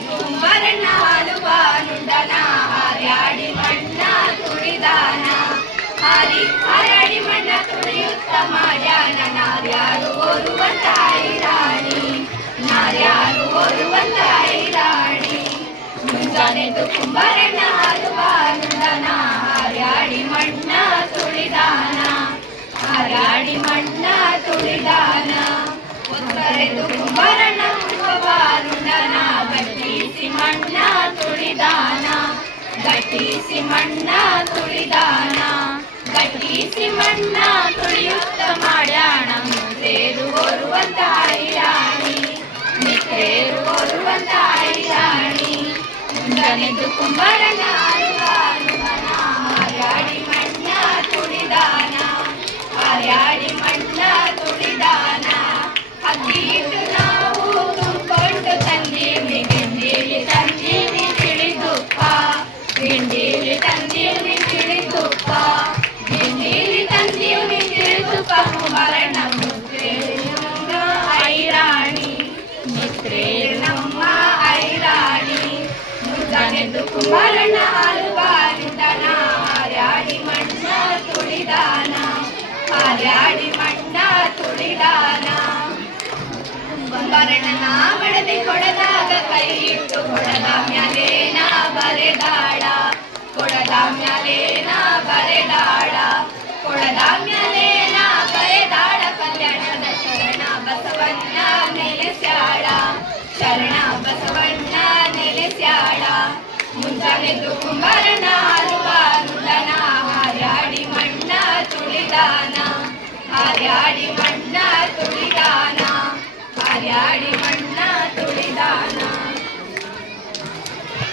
ಜುಂಬರಣ್ಣ ಹಾಲುವ ನುಂಡನ ಹಾರ್ಯಾಡಿ ಮಣ್ಣ ತುಳಿದಾನ ಹಾರ್ಯಾಡಿ ಮಣ್ಣ ತುಳಿಯುತ್ತ ಮಾಡ್ಯಾನ ನಾರ್ಯಾರು ಓರುವಂತ ಐರಾಣಿ ನಾರ್ಯಾರು ಓರುವಂತ ಐರಾಣಿ ಮುಂಜಾನೆದ್ದು ಕುಂಬರಣ್ಣ ಹಾಲುವ ನುಂಡನ ಹಾರ್ಯಾಡಿ ಮಣ್ಣ ತುಳಿದಾನ ಹಾರ್ಯಾಡಿ ಮಣ್ಣ ತುಳಿದಾನ ಒತ್ತರೆದು ಕುಂಬರಣ್ಣ ನುಂಡನ ಗಟ್ಟಿಸಿ ಮಣ್ಣ ತುಳಿದಾನ ಗಟ್ಟಿಸಿ ಮಣ್ಣ ತುಳಿದಾನ ಗಟ್ಟಿಸಿ ಮಣ್ಣ ತುಳಿಯುತ್ತ ಮಾಡ್ಯಾಣ ಮಿತ್ರೇರು ಓರುವಂತ ಐರಾಣಿ ಮಿತ್ರೇರು ಓರುವಂತ ಐರಾಣಿ ಮುಂಜಾನೆದ್ದು ಕುಂಬರಣ್ಣ ಹಾರ್ಯಾಡಿ ಮಣ್ಣ ತುಳಿದಾನ ಹಾರ್ಯಾಡಿ ಮಣ್ಣ ತುಳಿದಾನ ಹತ್ತಿಟ್ಟು ನಾವು ತುಂಬಿಕೊಂಡು ತಂದೀವಿ ಗಿಂಡೀಲಿ ತಂದೀವಿ ತಿಳಿದುಪ್ಪ ಗಿಂಡೀಲಿ ತಂದೀವಿ ತಿಳಿದುಪ್ಪ ಗಿಂಡೀಲಿ ತಂದೀವಿ ತಿಳಿದುಪ್ಪ ಕುಂಬರಣ್ಣ ಮಿತ್ರೇರು ಐರಾಣಿ ಮಿತ್ರೇರು ನಮ್ಮ ಐರಾಣಿ ಮುಂಜಾನೆದ್ದು ಕುಂಬರಣ್ಣ ಹಾಲುವ ನುಂಡನ ಹಾರ್ಯಾಡಿ ಮಣ್ಣ ತುಳಿದಾನ ಹಾರ್ಯಾಡಿ ಮಣ್ಣ ತುಳಿದಾನ ಕುಂಬರಣ್ಣನ ಬಡದೆ ಕೊಡದಾಗ ಕೈ ಇಟ್ಟು ಕೊಡದ ಮ್ಯಾಲೇನ ಬರೆದಾಳ ಕೊಡದ ಮ್ಯಾಲೇನ ಬರೆದಾಳ ಕೊಡದ ಮ್ಯಾಲೇನ ಬರೆದಾಳ ಕಲ್ಯಾಣದ ಶರಣ ಬಸವಣ್ಣ ನೆಲೆಸ್ಯಾಳ ಶರಣ ಬಸವಣ್ಣ ನೆಲೆಸ್ಯಾಳ ಮುಂಜಾನೆದ್ದು ಕುಂಬರಣ್ಣ ಹಾಲುವ ನುಂಡನ ಹಾರ್ಯಾಡಿ ಮಣ್ಣ ತುಳಿದಾನ ಹಾರ್ಯಾಡಿ ಮಣ್ಣ ತುಳಿದಾನ ಹಾರ್ಯಾಡಿ